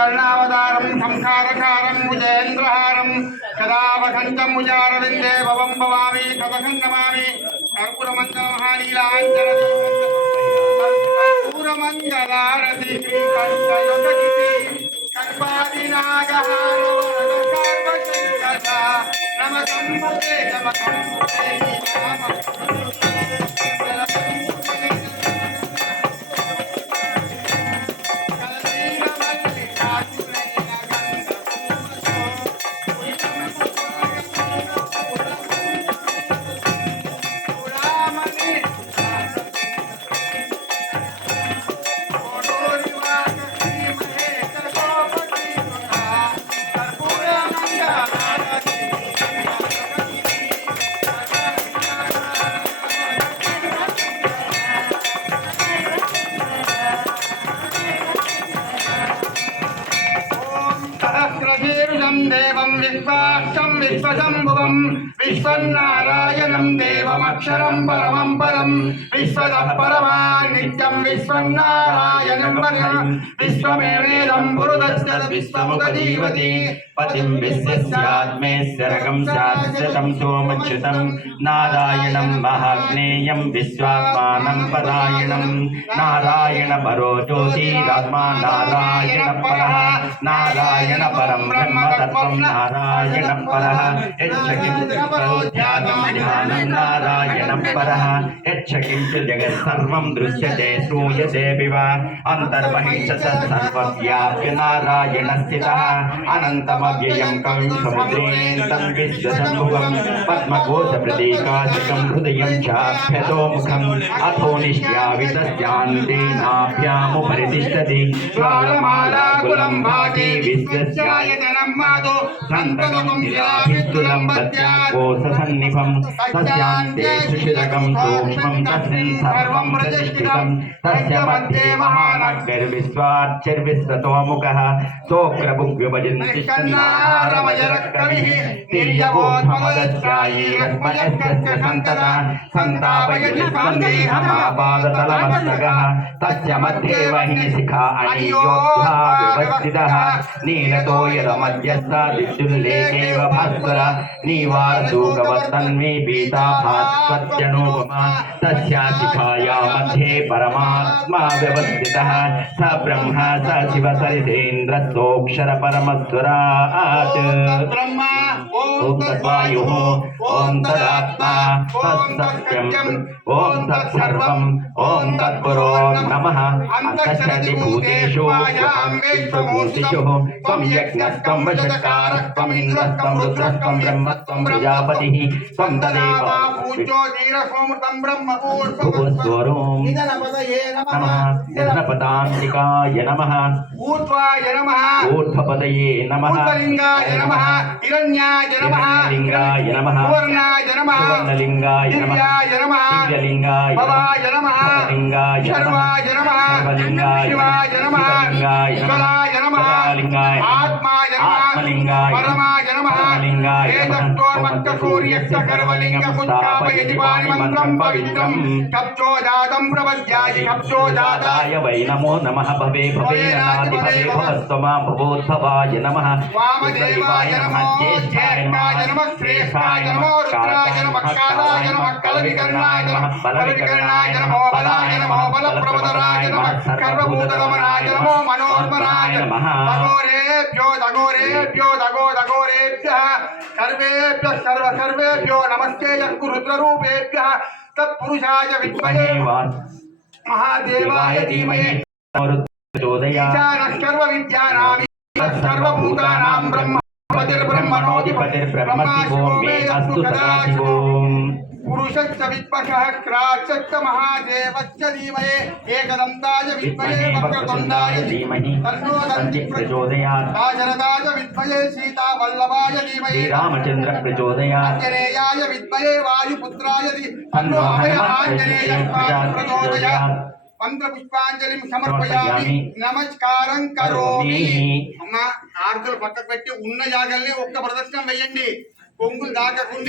कर्णावतारं संसारकारं मुजेन्द्रहारं कदावघण्टं मुजारविन्दे भवं भवामि तदहं नमामि कर्पूरमङ्गलारति श्रीकण्ठयोगगिरि कण्वादिनागहारवरदसर्वशङ्करा नमकम्बते देवं विश्वाक्षं विश्वशम्भुवं विश्वनारायणं देवमक्षरं परमं पदं विश्वतः परमा नित्यं विश्वनारायणं परमं विश्वमेवेदं पुरुषस्य विश्वमुखजीवति पतिं विश्वस्यात्मेश्वरकं शाश्वतं सोमच्युतं नारायणं महाग्नेयं विश्वात्मानं परायणं नारायण परो ज्योतिरात्मा नारायण परः नारायण परं ब्रह्म तत्त्वं नारायण परः यच्छकिञ्चित् ध्यानं नारायण परः यच्छकिञ्चित् जगत्सर्वं दृश्यते श्रूयते विवा अन्तर्बहिः च सर्वव्याप्य नारायण स्थितः अनन्तमव्ययं कविं समुद्रेऽन्तं विश्वशम्भुवं पद्मकोशप्रतीकाशकं हृदयं चाभ्यतो मुखम् अथो निश्यावितस्यान्तेनाभ्यामुपरि तिष्ठति ज्वालमालाकुलं भाति विश्वस्यायतनं मादो सन्ततमं कोशसन्निभं तस्यान्ते सुशिरकं सूक्ष्मं तस्मिन् सर्वं प्रतिष्ठितं तस्य मध्ये महानगर्विश्वाच्चर्विश्वतोमुखः सोऽग्रभुग्विभजन्ति स्कन्धारमजरकविः तिर्यवोऽध्वमदस्यायी रश्मयस्य सन्तता सन्तापयति सन्देहमापादतलमस्तकः तस्य मध्ये वह्निशिखा अणियोद्धा विवस्थितः नीलतो यदमध्यस्था दिग्दुल्लेखेव भास्कर नीवारसूकवत्तन्मे पीता भास्वत्यनुपमा तस्या शिखाया मध्ये परमात्मा व्यवस्थितः स ब्रह्म स शिव सरितेन्द्र सोऽक्षर परमस्वरात् ॐ तद्वायुः ॐ तदात्मा तत्सत्यम् ॐ तत्सर्वम् ॐ तत्पुरो नमः अन्तश्चरति भूतेषु विश्वभूतिषु त्वं यज्ञस्त्वं वशकारः त्वम् इन्द्रस्त्वं रुद्रस्त्वं ब्रह्मस्त्वं प्रजापतिः त्वं तदेव भूस्वरों नमः निधनपदान्तिकाय नमः ऊर्ध्वपदये नमः ऊर्ध्वलिङ्गाय नमः हिरण्याय नमः लिंगाय नमः सुवर्णाय नमः सुवर्णलिंगाय नमः दिव्याय नमः दिव्यलिंगाय भवाय नमः लिंगाय शर्वाय नमः सर्वलिंगाय शिवाय नमः शिवलिंगाय विकलाय नमः लिंगाय आत्माय नमः आत्मलिंगाय परमाय नमः परमलिंगाय मंत्रं पवित्रं कब्जोजातं प्रपद्याय कब्जोजाताय वै नमो नमः भवे भवे नादिभवे भवस्त्वमा भवोद्भवाय नमः वामदेवाय नमो ज्येष्ठाय नमः श्रेष्ठाय नमो रुद्राय नमः कालाय नमः कलविकर्णाय नमः बलविकर्णाय नमो बलाय नमो बलप्रवदराय नमः सर्वभूतगमनाय नमो मनोन्मनाय नमः दगोरेभ्यः सर्वेभ्यो नमस्ते यस्कु रुद्ररूपेभ्यः तत्पुरुषाय विद्महे महादेवाय धीमहि ईशानः सर्वविद्यानां सर्वभूतानां ब्रह्मणोऽधिपतिर्ब्रह्मा शिवो मे अस्तु सदाशिवम् पुरुषस्य विद्मषः क्राक्षस्य महादेवस्य धीमहि एकदन्ताय विद्महे वक्रतुण्डाय धीमहि तन्नो दन्ति प्रचोदयात् राजरथाय विद्महे सीतावल्लभाय धीमहि रामचन्द्र प्रचोदयात् आञ्जनेयाय विद्महे वायुपुत्राय तन्नो आञ्जनेयः प्रचोदयात् మంత్రపుష్పాంజలిం సమర్పయామి నమస్కారం కరోమి అమ్మ ఆర్తులు పక్కకు పెట్టి ఉన్న జాగల్ని ఒక్క ప్రదర్శనం వేయండి కొంగులు దాకకుండా